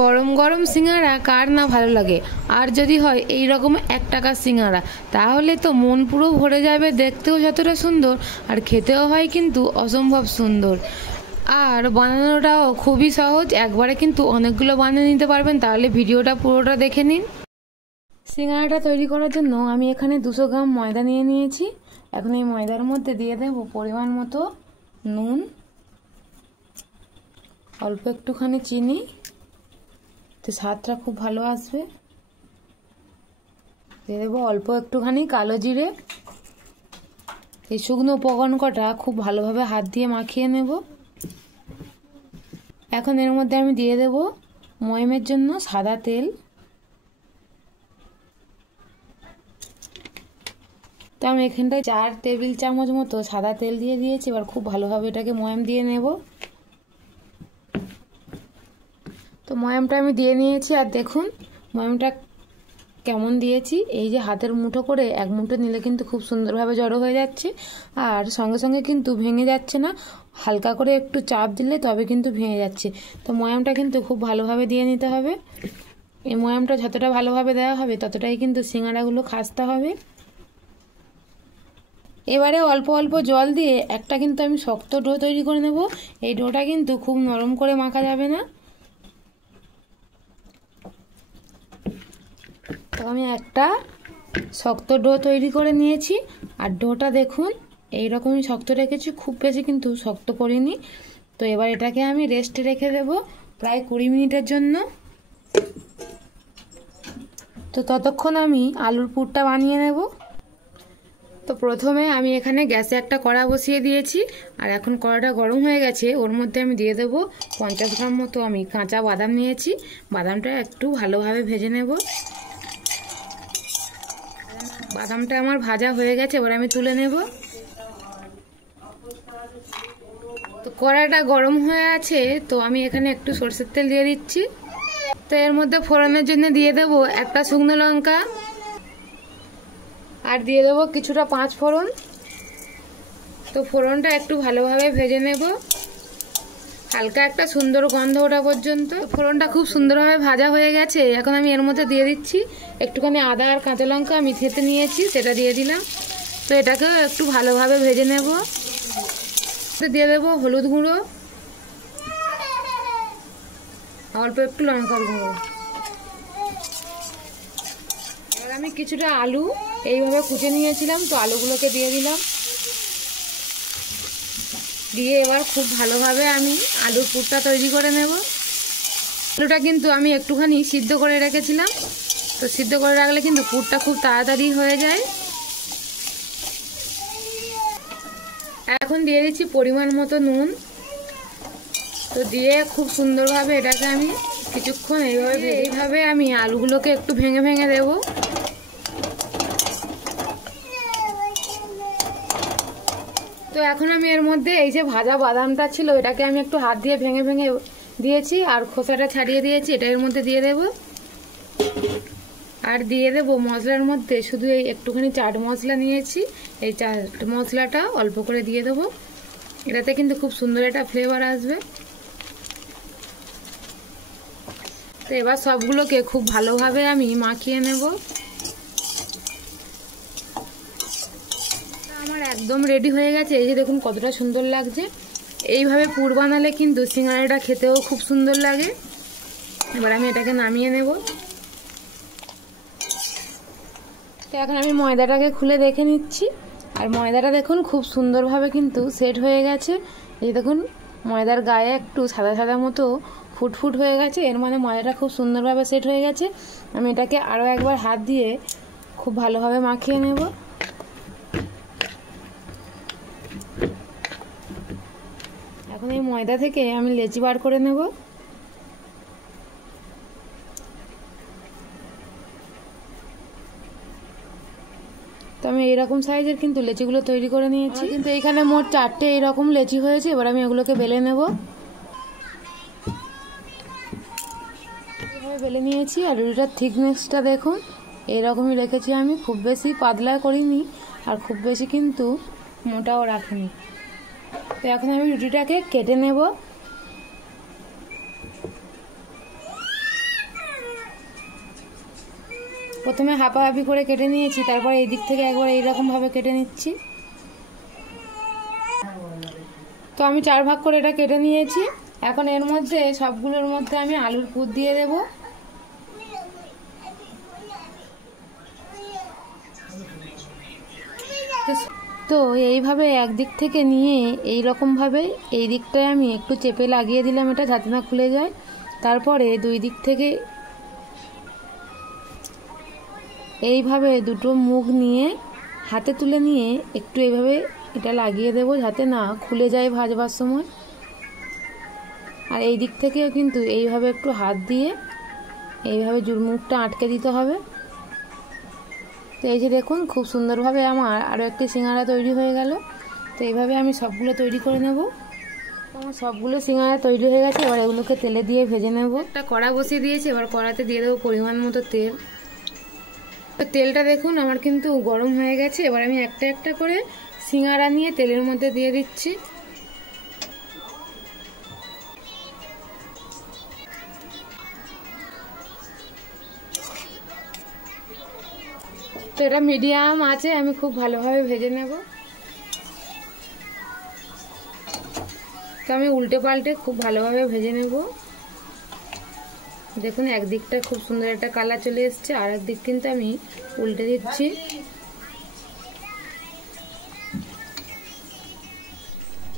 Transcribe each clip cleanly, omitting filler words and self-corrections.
গরম গরম সিঙ্গারা কার না ভালো লাগে, আর যদি হয় এই রকম 1 টাকার সিঙ্গারা, তাহলে তো মন পুরো ভরে যাবে। দেখতেও যতটা সুন্দর আর খেতেও হয় কিন্তু অসম্ভব সুন্দর। আর বানানোটাও খুবই সহজ, একবারে কিন্তু অনেকগুলো বানিয়ে নিতে পারবেন। তাহলে ভিডিওটা পুরোটা দেখে নিন। সিঙ্গারাটা তৈরি করার জন্য আমি এখানে 200 গ্রাম ময়দা নিয়ে নিয়েছি। এখন এই ময়দার মধ্যে দিয়ে দেব পরিমাণ মতো নুন, অল্প একটুখানি চিনি, তো স্বাদটা খুব ভালো আসবে। দিয়ে দেবো অল্প একটুখানি কালো জিরে। এই শুকনো উপকরণ কটা খুব ভালোভাবে হাত দিয়ে মাখিয়ে নেব। এখন এর মধ্যে আমি দিয়ে দেব ময়মের জন্য সাদা তেল। তো আমি এখানটায় 4 টেবিল চামচ মতো সাদা তেল দিয়ে দিয়েছি। এবার খুব ভালোভাবে এটাকে ময়ম দিয়ে নেব। তো ময়মটা আমি দিয়ে নিয়েছি, আর দেখুন ময়মটা কেমন দিয়েছি। এই যে হাতের মুঠো করে 1 মুঠো নিলে কিন্তু খুব সুন্দরভাবে জড়ো হয়ে যাচ্ছে, আর সঙ্গে সঙ্গে কিন্তু ভেঙে যাচ্ছে না। হালকা করে একটু চাপ দিলে তবে কিন্তু ভেঙে যাচ্ছে। তো ময়মটা কিন্তু খুব ভালোভাবে দিয়ে নিতে হবে। এই ময়মটা যতটা ভালোভাবে দেওয়া হবে ততটাই কিন্তু সিঙ্গারাগুলো খাস্তা হবে। এবারে অল্প অল্প জল দিয়ে একটা কিন্তু আমি শক্ত ডো তৈরি করে নেব। এই ডোটা কিন্তু খুব নরম করে মাখা যাবে না। তো আমি একটা শক্ত ডো তৈরি করে নিয়েছি, আর ডোটা দেখুন এইরকমই শক্ত রেখেছি, খুব বেশি কিন্তু শক্ত করিনি। তো এবার এটাকে আমি রেস্টে রেখে দেব প্রায় 20 মিনিটের জন্য। তো ততক্ষণ আমি আলুর পুরটা বানিয়ে নেব। তো প্রথমে আমি এখানে গ্যাসে একটা কড়া বসিয়ে দিয়েছি, আর এখন কড়াটা গরম হয়ে গেছে। ওর মধ্যে আমি দিয়ে দেবো 50 গ্রাম মতো আমি কাঁচা বাদাম নিয়েছি। বাদামটা একটু ভালোভাবে ভেজে নেব। বাদামটা আমার ভাজা হয়ে গেছে, এবার আমি তুলে নেব। তো কড়াটা গরম হয়ে আছে, তো আমি এখানে একটু সরষের তেল দিয়ে দিচ্ছি। তো এর মধ্যে ফোড়নের জন্য দিয়ে দেবো একটা শুকনো লঙ্কা, আর দিয়ে দেবো কিছুটা 5 ফোড়ন। তো ফোড়নটা একটু ভালোভাবে ভেজে নেব, হালকা একটা সুন্দর গন্ধ ওঠা পর্যন্ত। ফোড়নটা খুব সুন্দরভাবে ভাজা হয়ে গেছে। এখন আমি এর মধ্যে দিয়ে দিচ্ছি একটুখানি আদা আর কাঁচা লঙ্কা আমি থেতে নিয়েছি, সেটা দিয়ে দিলাম। তো এটাকেও একটু ভালোভাবে ভেজে নেব। দিয়ে দেবো হলুদ গুঁড়ো, অল্প একটু লঙ্কার গুঁড়ো। এবার আমি কিছুটা আলু এইভাবে কুচে নিয়েছিলাম, তো আলুগুলোকে দিয়ে দিলাম। দিয়ে এবার খুব ভালোভাবে আমি আলুর পুরটা তৈরি করে নেব। আলুটা কিন্তু আমি একটুখানি সিদ্ধ করে রেখেছিলাম। তো সিদ্ধ করে রাখলে কিন্তু পুরটা খুব তাড়াতাড়ি হয়ে যায়। এখন দিয়ে দিচ্ছি পরিমাণ মতো নুন। তো দিয়ে খুব সুন্দরভাবে এটাকে আমি কিছুক্ষণ এইভাবে আমি আলুগুলোকে একটু ভেঙে ভেঙে দেব। তো এখন আমি এর মধ্যে এই যে ভাজা বাদামটা ছিল এটাকে আমি একটু হাত দিয়ে ভেঙে ভেঙে দিয়েছি, আর খোসাটা ছাড়িয়ে দিয়েছি, এটা এর মধ্যে দিয়ে দেব। আর দিয়ে দেব মশলার মধ্যে শুধু এই একটুখানি চাট মশলা নিয়েছি, এই চাট মশলাটা অল্প করে দিয়ে দেবো। এটাতে কিন্তু খুব সুন্দর একটা ফ্লেভার আসবে। তো এবার সবগুলোকে খুব ভালোভাবে আমি মাখিয়ে নেব। আমার একদম রেডি হয়ে গেছে। এই যে দেখুন কতটা সুন্দর লাগছে। এইভাবে পুর বানালে কিন্তু সিঙ্গারাটা খেতেও খুব সুন্দর লাগে। এবার আমি এটাকে নামিয়ে নেব। তো এখন আমি ময়দাটাকে খুলে দেখে নিচ্ছি, আর ময়দাটা দেখুন খুব সুন্দরভাবে কিন্তু সেট হয়ে গেছে। এই দেখুন ময়দার গায়ে একটু সাদা সাদা মতো ফুটফুট হয়ে গেছে, এর মানে ময়দাটা খুব সুন্দরভাবে সেট হয়ে গেছে। আমি এটাকে আরও একবার হাত দিয়ে খুব ভালোভাবে মাখিয়ে নেব। এখন এই ময়দা থেকে আমি লেচি বার করে নেব। তো আমি এইরকম সাইজের কিন্তু লেচিগুলো তৈরি করে নিয়েছি। কিন্তু এইখানে মোট 4টে এইরকম লেচি হয়েছে। এবার আমি ওগুলোকে বেলে নেব। এইভাবে বেলে নিয়েছি, আর রুটিটার থিকনেসটা দেখুন এইরকমই রেখেছি আমি, খুব বেশি পাতলা করিনি আর খুব বেশি কিন্তু মোটাও রাখিনি। তো এখন আমি রুটিটাকে কেটে নেব। প্রথমে হাঁপাহাঁপি করে কেটে নিয়েছি, তারপর এই দিক থেকে একবার এইরকমভাবে কেটে নিচ্ছি। তো আমি 4 ভাগ করে এটা কেটে নিয়েছি। এখন এর মধ্যে সবগুলোর মধ্যে আমি আলুর পুর দিয়ে দেব। তো এইভাবে একদিক থেকে নিয়ে এই রকমভাবে এই দিকটায় আমি একটু চেপে লাগিয়ে দিলাম, এটা যাতে না খুলে যায়। তারপরে দুই দিক থেকে এইভাবে দুটো মুখ নিয়ে হাতে তুলে নিয়ে একটু এইভাবে এটা লাগিয়ে দেব, যাতে না খুলে যায় ভাজবার সময়। আর এই দিক থেকেও কিন্তু এইভাবে একটু হাত দিয়ে এইভাবে মুখটা আটকে দিতে হবে। তো এই যে দেখুন, খুব সুন্দরভাবে আমার আরও একটি সিঙ্গারা তৈরি হয়ে গেল। তো এইভাবে আমি সবগুলো তৈরি করে নেব। আমার সবগুলো সিঙ্গারা তৈরি হয়ে গেছে। এবার এগুলোকে তেলে দিয়ে ভেজে নেব। একটা কড়া বসিয়ে দিয়েছি, এবার কড়াতে দিয়ে দেবো পরিমাণ মতো তেল। তো তেলটা দেখুন আমার কিন্তু গরম হয়ে গেছে। এবার আমি একটা একটা করে সিঙ্গারা নিয়ে তেলের মধ্যে দিয়ে দিচ্ছি। তো এটা মিডিয়াম আছে, আমি খুব ভালোভাবে ভেজে নেব। তো আমি উল্টে পাল্টে খুব ভালোভাবে ভেজে নেব। দেখুন একদিকটা খুব সুন্দর একটা কালার চলে এসছে, আর একদিক কিন্তু আমি উল্টে দিচ্ছি।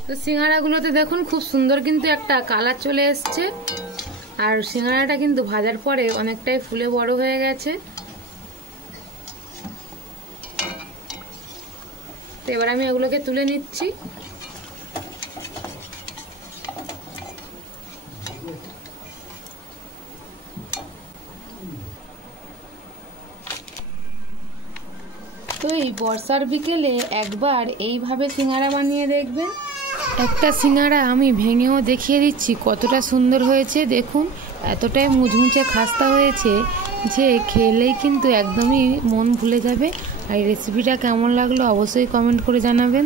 তো সিঙ্গারাগুলোতে দেখুন খুব সুন্দর কিন্তু একটা কালার চলে এসছে, আর সিঙ্গারাটা কিন্তু ভাজার পরে অনেকটাই ফুলে বড় হয়ে গেছে। তো এবার আমি এগুলোকে তুলে নিচ্ছি। তো এই বর্ষার বিকেলে একবার এইভাবে সিঙ্গারা বানিয়ে দেখবেন। একটা সিঙ্গারা আমি ভেঙেও দেখিয়ে দিচ্ছি কতটা সুন্দর হয়েছে। দেখুন এতটাই মুচমুচে খাস্তা হয়েছে যে খেলেই কিন্তু একদমই মন ভুলে যাবে। আর এই রেসিপিটা কেমন লাগলো অবশ্যই কমেন্ট করে জানাবেন।